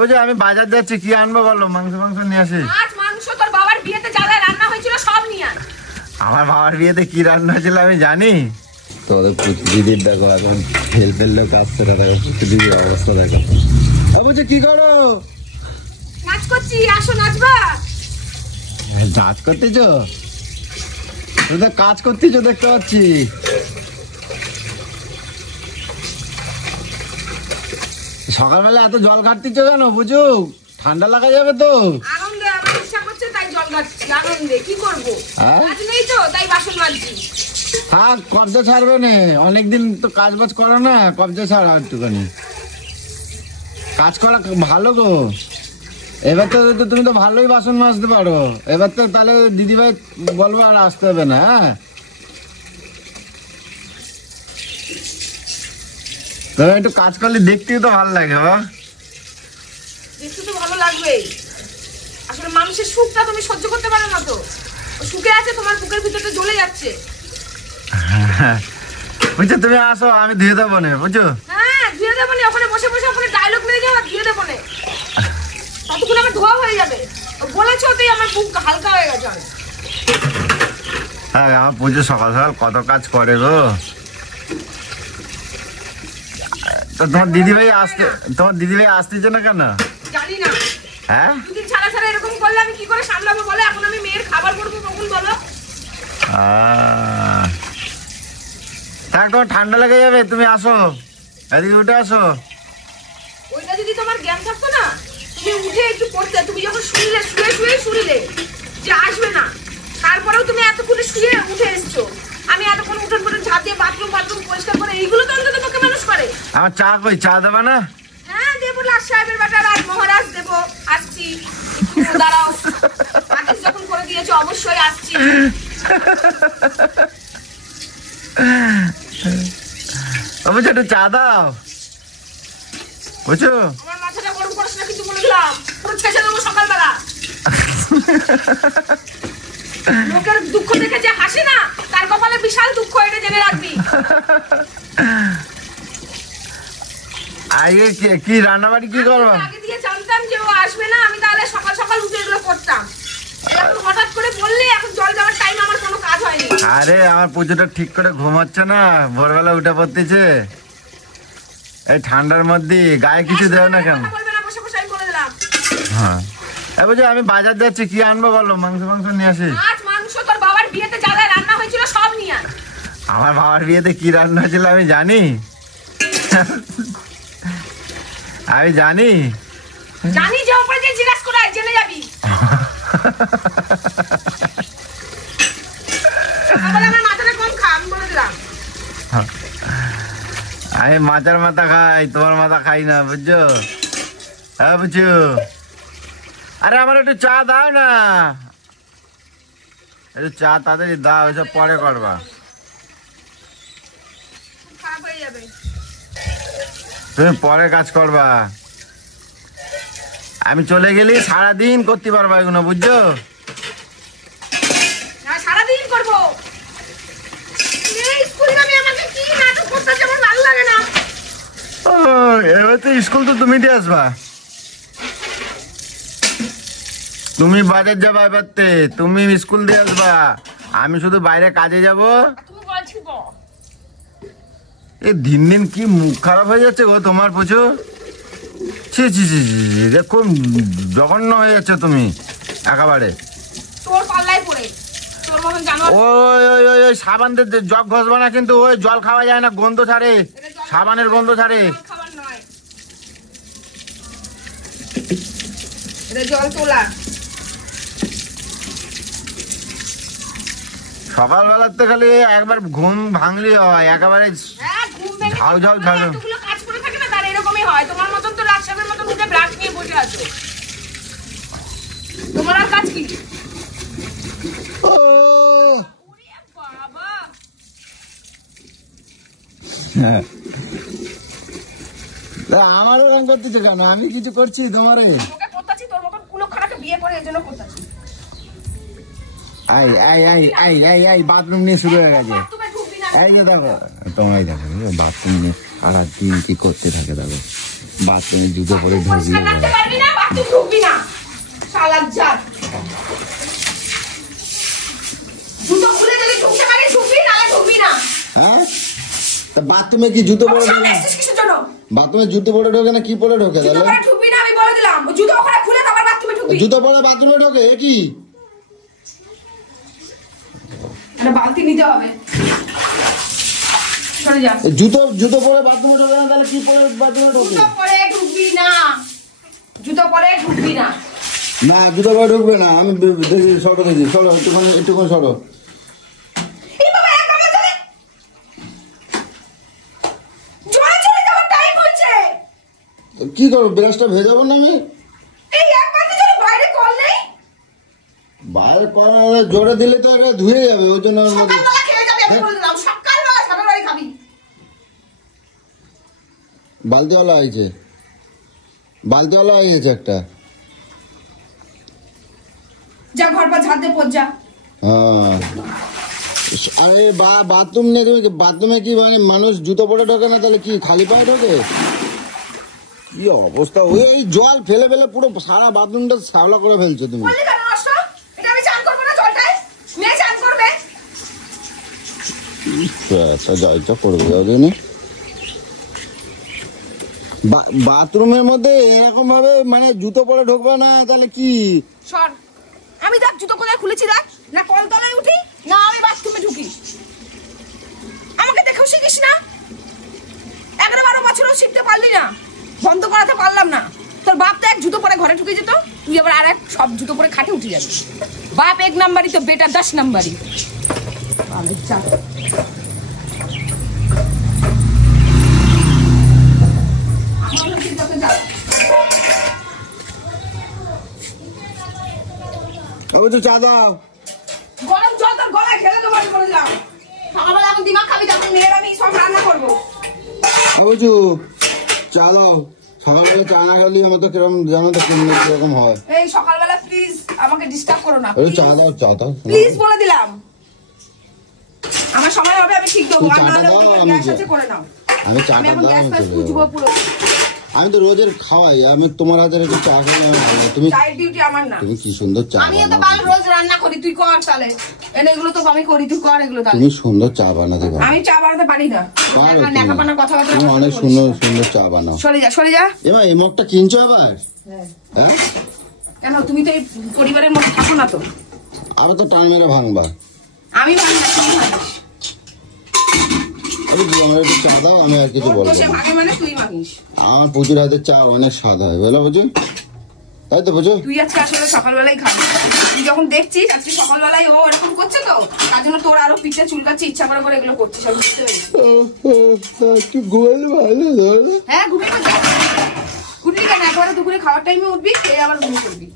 বুঝি আমি বাজার যাচ্ছি, কি আনবো বলো? মাংস নিয়ে আসি। মাংস তোর বাবার বিয়েতে যা যা রান্না হয়েছিল সব নিয়ে আন। আমার বাবার বিয়েতে কি রান্না হয়েছিল আমি জানি? তোদের দিদির দেখো এখন হেল্পের লোক আসছে না, দেখো দিদির অবস্থা দেখো। বুঝি কি করো? নাচ করছি, আসো নাচবা। নাচ করতেছো? তোদের কাজ করতেছো দেখতে পাচ্ছি। সকালবেলা এত জল ঘাটতিছো কেন বুঝু? ঠান্ডা লাগা যাবে তো। আনন্দে আমার ইচ্ছা করছে তাই জল ঘাটছি, আনন্দে কি করবো, কাজ নেই তো তাই বাসন মাজছি। হ্যাঁ কবজা ছাড়বে না, অনেকদিন তো কাজ বাজ করো না, কবজা ছাড়া একটুখানি কাজ করা ভালো গো। এবার তো তুমি তো ভালোই বাসন মাজতে পারো, এবার তো তাহলে দিদিভাই বলবো আর আসতে হবে না। হ্যাঁ তবে একটু কাজ করলে দেখতেও তো ভালো লাগে। দেখতে তো ভালো লাগবেই, আসলে মানুষের সুখটা তুমি সহ্য করতে পারো না তো, সুখে আছে তোমার বুকের ভিতরে জ্বলে যাচ্ছে। বুঝছো তুমি আসো, আমি ধুয়ে দেবো না বুঝছো? হ্যাঁ ধুয়ে দেবো না, ওখানে বসে বসে ওখানে ডায়লগ মেরে যাও আর ধুয়ে দেবো না, ততক্ষণ আমার ধোয়া হয়ে যাবে। বলেছো তাই আমার বুক হালকা হয়ে গেছে। হ্যাঁ আমার পুজো সকাল সকাল কত কাজ করে গো। তো তোমার দিদিভাই আসতেছে না কেন জানি না। হ্যাঁ দুদিন ছাড়া ছাড়া এরকম করলে আমি কি করে সামলাবো বলে? এখন আমি মেয়ের খাবার করবো কখন বলো? থাক, তোমার ঠান্ডা লেগে যাবে, তুমি আসো এদিকে উঠে আসো। ওইটা যদি তোমার জ্ঞান থাকতো না তুমি উঠে একটু পড়তে, তুমি যখন শুনলে শুয়ে যে আসবে না, তারপরেও তুমি এতক্ষণ শুয়ে উঠে এসছো। আমি এতক্ষণ উঠোন ঝাঁপ দিয়ে বাথরুম পরিষ্কার করে, এইগুলো তো অন্তত তোকে মানুষ করে। আমার চা কই, চা দেবা না? হ্যাঁ দেবো, লাট সাহেবের বেটা রাজ মহারাজ দেবো, আসছি দাঁড়াও। আদেশ যখন করে দিয়েছো অবশ্যই আসছি। বুঝছো একটু চা দাও বুঝছো? আমার মাথাটা গরম করিস না কিন্তু বলে দিলাম, পুরো ছেঁচে দেবো সকালবেলা। লোকের দুঃখ দেখে যে হাসে না তার কপালে বিশাল দুঃখ, এটা জেনে রাখবি। আগে কি রান্না বাড়ি কি করবা? আগে দিয়ে জানতাম যে ও আসবে না, আমি তাহলে সকাল সকাল উঠে এগুলো করতাম। এখন হঠাৎ করে বললে এখন জল যাওয়ার টাইম আমার কোনো কাজ হয়নি। আরে আমার পুজোটা ঠিক করে ঘুমাচ্ছে না, ভোরবেলা উঠে পড়তেছে এই ঠান্ডার মধ্যে, গায়ে কিছু দেও না কেন? হ্যাঁ বুঝি আমি বাজার যাচ্ছি, কি আনবো বলো? মাংস নিয়ে আসি। মাংস তোর বাবার বিয়েতে যা যা রান্না হয়েছিল সব নিয়ে আন। আমার বাবার বিয়েতে কি রান্না হয়েছিল আমি জানি? আমি জানি যে ওপরে যে জিজ্ঞাসা করে জেনে যাবি। আমার মাথাটা কম খা, আমি বলে দিলাম। আমি মাছের মাথা খাই, তোমার মাথা খাই না বুঝছো? হ্যাঁ বুঝছো? আরে আমার একটু চা দাও না, একটু চা তাড়াতাড়ি দাও, এসব পরে করবা। তুমি পরে কাজ করবা, আমি চলে গেলি সারাদিন করতে পারবা এগুলো বুঝছো? সারাদিন করবো। এবার তো স্কুল তো তুমি দিয়ে আসবা, তুমি বাজার যাবা, এবার তুমি স্কুল দিয়ে আসবা, আমি শুধু বাইরে কাজে যাব। দিন দিন কি মুখ খারাপ হয়ে যাচ্ছে গো তোমার পুজো। ছি ছি ছি খুব জঘন্য হয়ে যাচ্ছে তুমি একেবারে। ওই সাবান জগ ঘষবা না কিন্তু, ওই জল খাওয়া যায় না, গন্ধ ছাড়ে, সাবানের গন্ধ ছাড়ে। সকালবেলার তো খালি একবার ঘুম ভাঙলি হয়, একেবারে ঝাউ ঝাউ ঝাউ। এরকমই হয়, তোমার মতন তো রাজসাহেবের মতন উঠে ব্রাশ নিয়ে বসে আছো। তোমার আর কাজ কি? আমারও রং করতেছে কেন? আমি কিছু করছি তোমারে? তোর মতন কুলক্ষণাকে বিয়ে করে এজন্য করতেছি। বাথরুম নিয়ে শুরু হয়ে গেছে। এই যে দেখো তোমার, দেখো বাথরুম নিয়ে সারাদিন কি করতে থাকে, দেখো বাথরুমে জুতো পরে ঢুকিয়ে তুই ঢুকবি না শালার জাত। জুতো খুলে যদি ঢুকতে পারি ঢুকবি, নাহলে ঢুকবি না। হ্যাঁ, তা বাথরুমে কি জুতো পরে ঢোকে? কিসের জন্য বাথরুমে জুতো পরে ঢোকে না কি পরে ঢোকে? জুতো পরে ঢুকবি না, আমি বলে দিলাম। জুতো ওখানে খুলে তারপর বাথরুমে ঢুকবি। জুতো পরে বাথরুমে ঢোকে কি? একটা বালতি নিতে হবে। সরে যা। জুতো পরে বাথরুমে ঢোকে না, তাহলে কি পরে বাথরুমে ঢোকে? জুতো পরে ঢুকবি না, জুতো পরে ঢুকবি না। না, জুতো পরে ঢুকবে না। আমি দেখি, সরো দেখি, সরো একটুখানি সরো। এই বাবা, এক আমার ধরে জোরে জোরে দেওয়ার টাইম হচ্ছে। কি করবো, ব্রাশটা ভেজাবো না আমি? এই এক বালতি জল বাইরে কল নেই? বাইরে করার জোরে দিলে তো এটা ধুয়ে যাবে, ওই জন্য সকালবেলা খেয়ে যাবি, আমি বলে দিলাম। সকালবেলা খাবি। বালতিওয়ালা আইছে একটা। যা ঘর পা ঝাড় দে, পড় যা। হ্যাঁ, আরে বাথরুম নেই, তুমি বাথরুমে কি মানে মানুষ জুতো পরে ঢোকে না, তাহলে কি খালি পায়ে ঢোকে? কি অবস্থা, ওই এই জল ফেলে ফেলে পুরো সারা বাথরুমটা শ্যাওলা করে ফেলছো তুমি। বললি কেন নষ্ট? এটা আমি চান করবো না, জলটায় মেয়ে চান করবে। যা ইচ্ছা করবে, যাও জানি। বাথরুমের মধ্যে এরকম ভাবে মানে জুতো পরে ঢুকবে না, তাহলে কি? সর। আমি দেখ জুতো কোথায় খুলেছি, দেখ না কলতলায় উঠি না আমি বাথরুমে ঢুকি। আমাকে দেখেও শিখিস না? 11-12 বছরও শিখতে পারলি না, বন্ধ করাতে পারলাম না। তোর বাপ তো এক জুতো পরে ঘরে ঢুকে যেত, তুই আবার আর এক সব জুতো পরে খাটে উঠে যাবি। বাপ 1 নাম্বারই তো বেটা 10 নাম্বারই। চা দাও। গরম জল তোর গলায় ঢেলে দেবো, আমি বলে দিলাম। সকালবেলা এখন দিমাগ খাবি, তখন মেয়ের আমি সব রান্না করবো। চা দাও। সকালবেলা চা না খেলে আমার তো কিরকম জানো তো কিরকম হয়। এই সকালবেলা প্লিজ আমাকে ডিস্টার্ব করো না, চা দাও প্লিজ বলে দিলাম। আমার সময় হবে, আমি ঠিক দেবো। তুমি চাটা দাও, গ্যাস আছে করে নাও। আমি চাটা আমি এখন দাও, গ্যাস আমি ফ্যাস চলে বুঝবো যাবো। পুরো। আমি তো রোজের খাওয়াই, আমি তোমার হাতের একটু চা খেলে আমি ভালো। তুমি চায়ের ডিউটি আমার না। তুমি কি সুন্দর চা আমি এত বানাও। ভালো রোজ রান্না করি, তুই কর তাহলে। এগুলো তো আমি করি, তুই কর এগুলো তাহলে। তুমি সুন্দর চা বানাতে পারো। আমি চা বানাতে পারি না। পারো তুমি। ন্যাকাপানা কথাবার্তা তুমি অনেক সুন্দর সুন্দর চা বানাও। সরে যা, সরে যা। এবার এই মগটা কিনছো এবার? হ্যাঁ, কেন তুমি তো এই পরিবারের মধ্যে থাকো না তো? আরো তো টান মেরে ভাঙবা। আমি ভাঙি না, তুই ভাঙিস। আমার একটু চা দাও, আমি আর কিছু তোর বলবো দোষে না। ভাঙে মানে তুই ভাঙিস। আমার প্রচুর হাতের চা অনেক স্বাদ হয়, বুঝলো বুঝো? তাই তো বুঝো? তুই আজকে আসলে সকালবেলায় খাবি। তুই যখন দেখছিস আজকে সকালবেলায় ও এরকম করছে, তো তার জন্য তোর আরো পিঠে চুলকাচ্ছে, ইচ্ছা করে করে এগুলো করছিস। আমি বুঝতে পেরেছি। একটু ঘুমালে ভালো ধর। হ্যাঁ, ঘুমিয়ে যা। উঠবি কেন? একবারে দুপুরে খাওয়ার টাইমে উঠবি, খেয়ে আবার ঘুমিয়ে পড়বি।